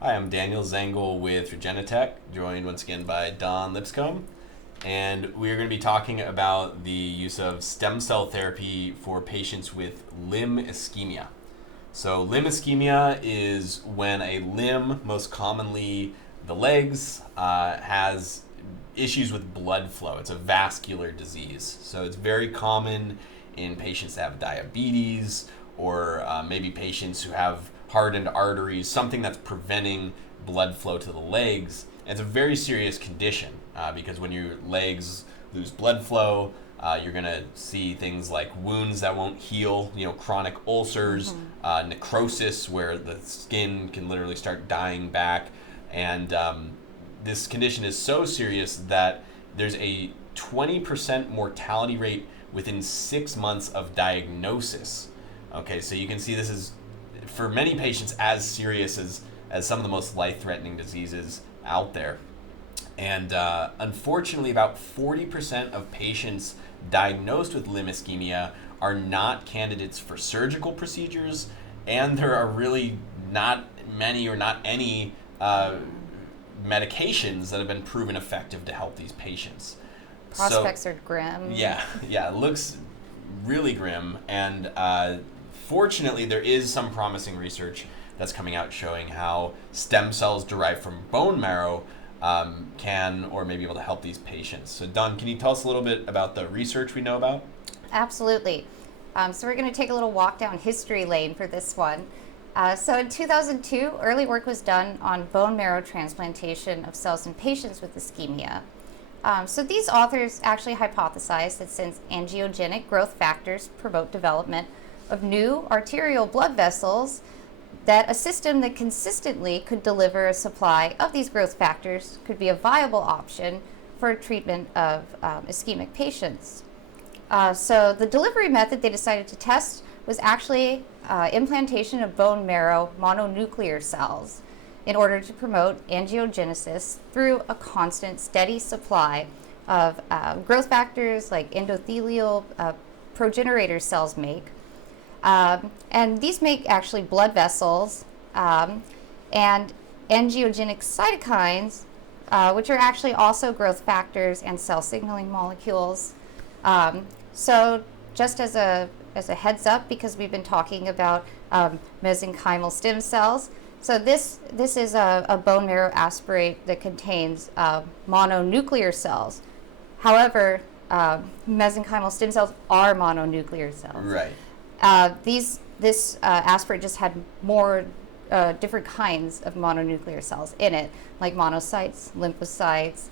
Hi, I'm Daniel Zengel with Regenitech, joined once again by Don Lipscomb. And we're going to be talking about the use of stem cell therapy for patients with limb ischemia. So, limb ischemia is when a limb, most commonly the legs, has issues with blood flow. It's a vascular disease. So, it's very common in patients that have diabetes or maybe patients who have hardened arteries, something that's preventing blood flow to the legs. And it's a very serious condition because when your legs lose blood flow, you're going to see things like wounds that won't heal, chronic ulcers, necrosis where the skin can literally start dying back. And this condition is so serious that there's a 20% mortality rate within 6 months of diagnosis. Okay, so you can see this is, for many patients, as serious as some of the most life-threatening diseases out there. And unfortunately, about 40% of patients diagnosed with limb ischemia are not candidates for surgical procedures, and there are really not many or not any medications that have been proven effective to help these patients. Prospects are grim. Yeah, it looks really grim, and fortunately, there is some promising research that's coming out showing how stem cells derived from bone marrow can or may be able to help these patients. So, Don, can you tell us a little bit about the research we know about? Absolutely. So we're going to take a little walk down history lane for this one. So in 2002, early work was done on bone marrow transplantation of cells in patients with ischemia. So these authors actually hypothesized that since angiogenic growth factors promote development of new arterial blood vessels, that a system that consistently could deliver a supply of these growth factors could be a viable option for treatment of ischemic patients. So the delivery method they decided to test was actually implantation of bone marrow mononuclear cells in order to promote angiogenesis through a constant, steady supply of growth factors like endothelial progenitor cells make. And these make actually blood vessels and angiogenic cytokines, which are actually also growth factors and cell signaling molecules. So just as a heads up, because we've been talking about mesenchymal stem cells, so this is a bone marrow aspirate that contains mononuclear cells. However, mesenchymal stem cells are mononuclear cells. Right. This aspirate just had more different kinds of mononuclear cells in it, like monocytes, lymphocytes,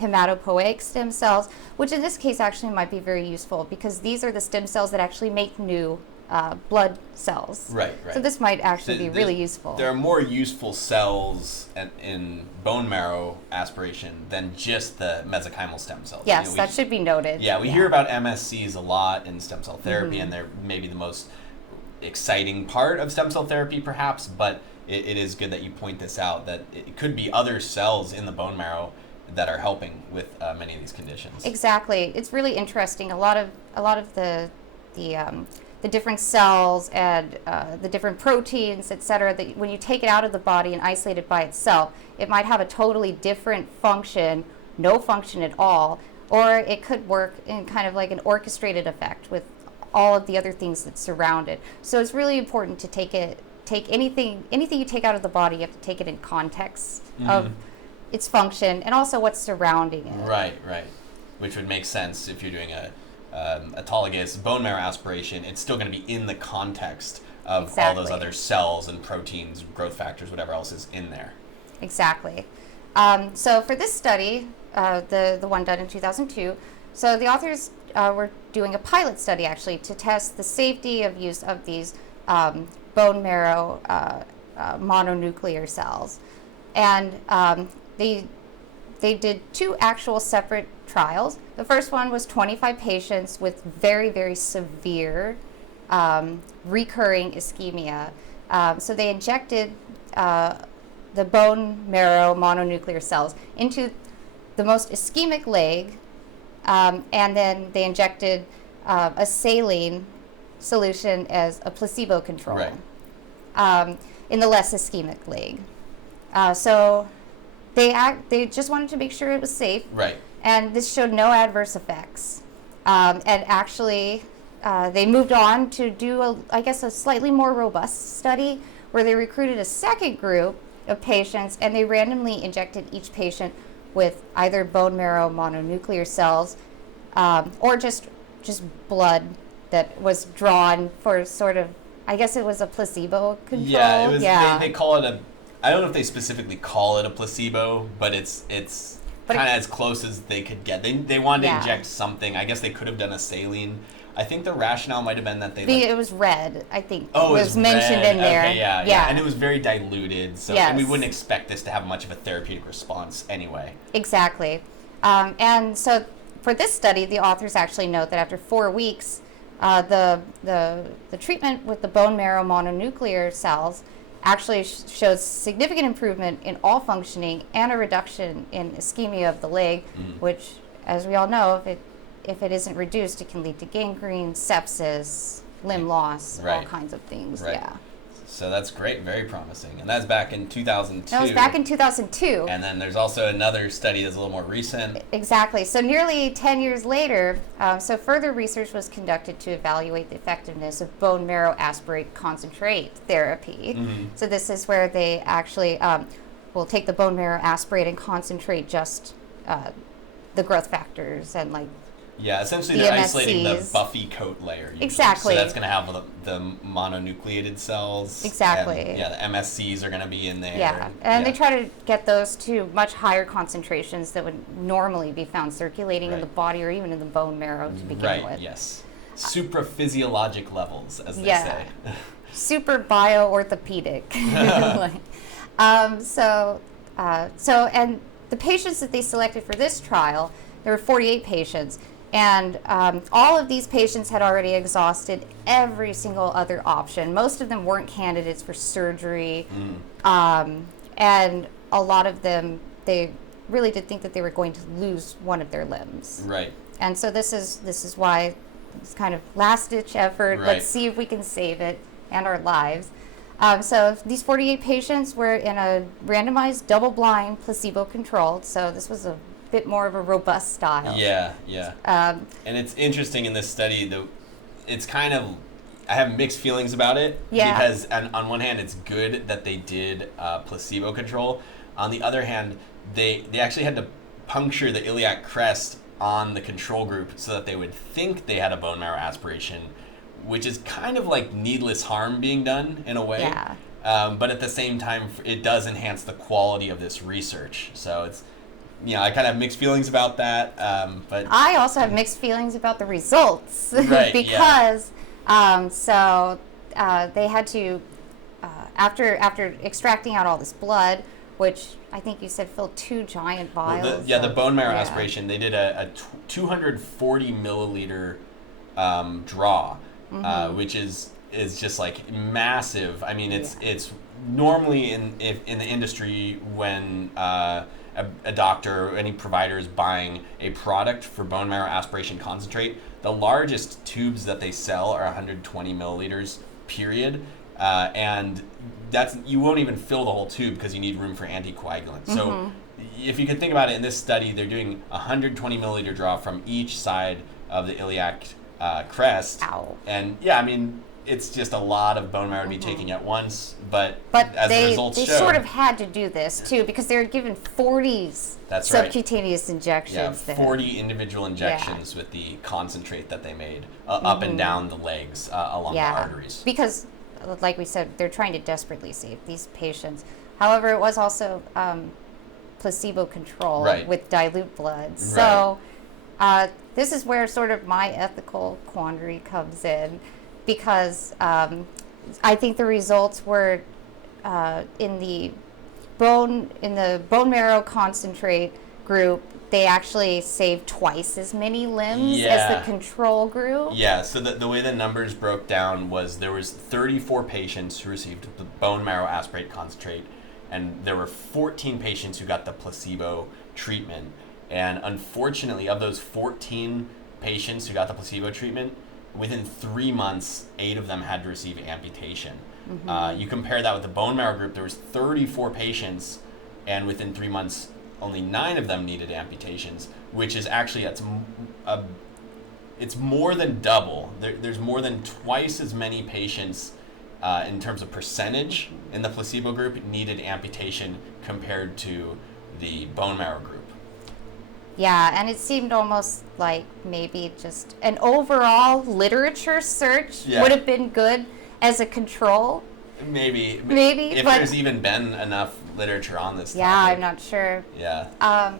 hematopoietic stem cells, which in this case actually might be very useful because these are the stem cells that actually make new blood cells. Right. So this might actually be really useful. There are more useful cells in bone marrow aspiration than just the mesenchymal stem cells. Yes, that should be noted. Yeah, we hear about MSCs a lot in stem cell therapy, and they're maybe the most exciting part of stem cell therapy, perhaps, but it is good that you point this out, that it could be other cells in the bone marrow that are helping with many of these conditions. Exactly. It's really interesting. A lot of the different cells and the different proteins, et cetera, that when you take it out of the body and isolate it by itself, it might have a totally different function, no function at all, or it could work in kind of like an orchestrated effect with all of the other things that surround it. So it's really important to take anything you take out of the body, you have to take it in context of its function and also what's surrounding it. Right. Which would make sense if you're doing a autologous bone marrow aspiration. It's still going to be in the context of all those other cells and proteins, growth factors, whatever else is in there. Exactly. So for this study, the one done in 2002, so the authors were doing a pilot study actually to test the safety of use of these bone marrow mononuclear cells. And they did 2 actual separate trials. The first one was 25 patients with very, very severe recurring ischemia. So they injected the bone marrow mononuclear cells into the most ischemic leg, and then they injected a saline solution as a placebo control. Right. in the less ischemic leg. So they just wanted to make sure it was safe. Right. And this showed no adverse effects. And actually, they moved on to do, a slightly more robust study where they recruited a second group of patients, and they randomly injected each patient with either bone marrow mononuclear cells or just blood that was drawn for sort of, I guess it was a placebo control. Yeah, it was. Yeah. They call it I don't know if they specifically call it a placebo, but it's kind of as close as they could get. They wanted to inject something. I guess they could have done a saline. I think the rationale might have been that it was red, I think. Oh, was mentioned in there. Okay, yeah. And it was very diluted, so yes. And we wouldn't expect this to have much of a therapeutic response anyway. Exactly. And so for this study, the authors actually note that after 4 weeks, the treatment with the bone marrow mononuclear cells actually shows significant improvement in all functioning and a reduction in ischemia of the leg, which, as we all know, if it isn't reduced, it can lead to gangrene, sepsis, limb loss, all kinds of things. Right. Yeah. So that's great, very promising. And that's back in 2002. That was back in 2002. And then there's also another study that's a little more recent. Exactly. So nearly 10 years later, so further research was conducted to evaluate the effectiveness of bone marrow aspirate concentrate therapy. So this is where they actually will take the bone marrow aspirate and concentrate just the growth factors and Yeah, essentially the they're MSCs. isolating the buffy coat layer. Usually. Exactly. So that's going to have the mononucleated cells. Exactly. And, the MSCs are going to be in there. Yeah, and they try to get those to much higher concentrations that would normally be found circulating in the body or even in the bone marrow to begin with. Right, yes. Supraphysiologic levels, as they say. Super bio-orthopedic. And the patients that they selected for this trial, there were 48 patients. And all of these patients had already exhausted every single other option. Most of them weren't candidates for surgery. And a lot of them, they really did think that they were going to lose one of their limbs. Right. And so this is why it's kind of last-ditch effort. Right. Let's see if we can save it and our lives. So these 48 patients were in a randomized, double-blind, placebo-controlled. So this was a bit more of a robust style. Yeah. And it's interesting in this study, it's kind of, I have mixed feelings about it. Yeah. Because on one hand, it's good that they did placebo control. On the other hand, they actually had to puncture the iliac crest on the control group so that they would think they had a bone marrow aspiration, which is kind of like needless harm being done in a way. Yeah. But at the same time, it does enhance the quality of this research. So it's, I kind of have mixed feelings about that. But I also have mixed feelings about the results. Right, because they had to, after extracting out all this blood, which I think you said filled 2 giant vials. The bone marrow aspiration, they did a 240 milliliter draw, which is just like massive. I mean, it's normally in the industry when a doctor or any provider is buying a product for bone marrow aspiration concentrate, the largest tubes that they sell are 120 milliliters, period. And you won't even fill the whole tube because you need room for anticoagulant. So if you can think about it, in this study, they're doing 120 milliliter draw from each side of the iliac crest. Ow. And it's just a lot of bone marrow to be taking at once, but as the results show, they sort of had to do this too because they were given 40 subcutaneous injections. Yeah, 40 individual injections with the concentrate that they made up and down the legs along the arteries. Because, like we said, they're trying to desperately save these patients. However, it was also placebo-controlled with dilute blood. So this is where sort of my ethical quandary comes in. Because I think the results were in the bone marrow concentrate group, they actually saved twice as many limbs as the control group. Yeah, so the way the numbers broke down was there was 34 patients who received the bone marrow aspirate concentrate, and there were 14 patients who got the placebo treatment. And unfortunately, of those 14 patients who got the placebo treatment, within 3 months, 8 of them had to receive amputation. You compare that with the bone marrow group, there was 34 patients, and within 3 months, only 9 of them needed amputations, which is actually, it's more than double. There's more than twice as many patients in terms of percentage in the placebo group needed amputation compared to the bone marrow group. Yeah, and it seemed almost like maybe just an overall literature search would have been good as a control. Maybe if there's even been enough literature on this topic. I'm not sure. Yeah.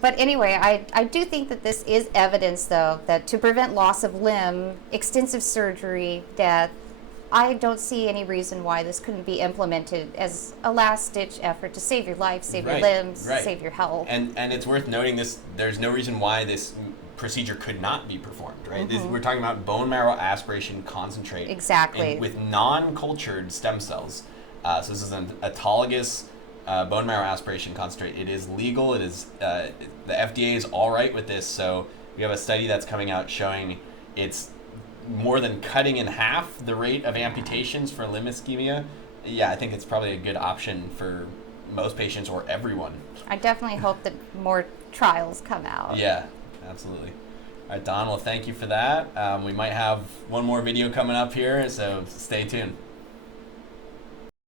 But anyway, I do think that this is evidence, though, that to prevent loss of limb, extensive surgery, death, I don't see any reason why this couldn't be implemented as a last-ditch effort to save your life, save your limbs, save your health. And it's worth noting this. There's no reason why this procedure could not be performed, right? We're talking about bone marrow aspiration concentrate. Exactly. With non-cultured stem cells. So this is an autologous bone marrow aspiration concentrate. It is legal. It is the FDA is all right with this. So we have a study that's coming out showing it's more than cutting in half the rate of amputations for limb ischemia. Yeah, I think it's probably a good option for most patients or everyone. I definitely hope that more trials come out. Yeah, absolutely. All right, Don, well, thank you for that. We might have one more video coming up here, so stay tuned.